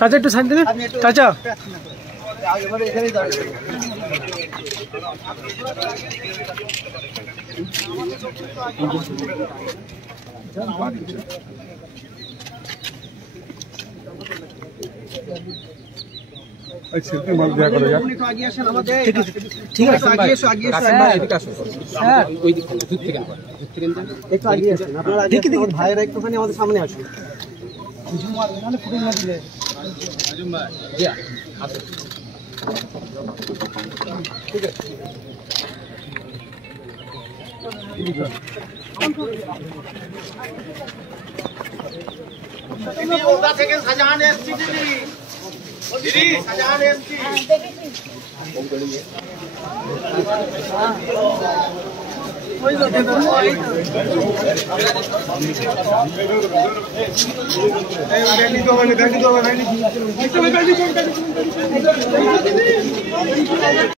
চাচা একটু সাইড দেবে চাচা। ঠিক আছে ভাইয়েরা একটুখানি আমাদের সামনে আসুন। ঠিক আছে থেকে সাজান এসছি দিদি সাজান এসছি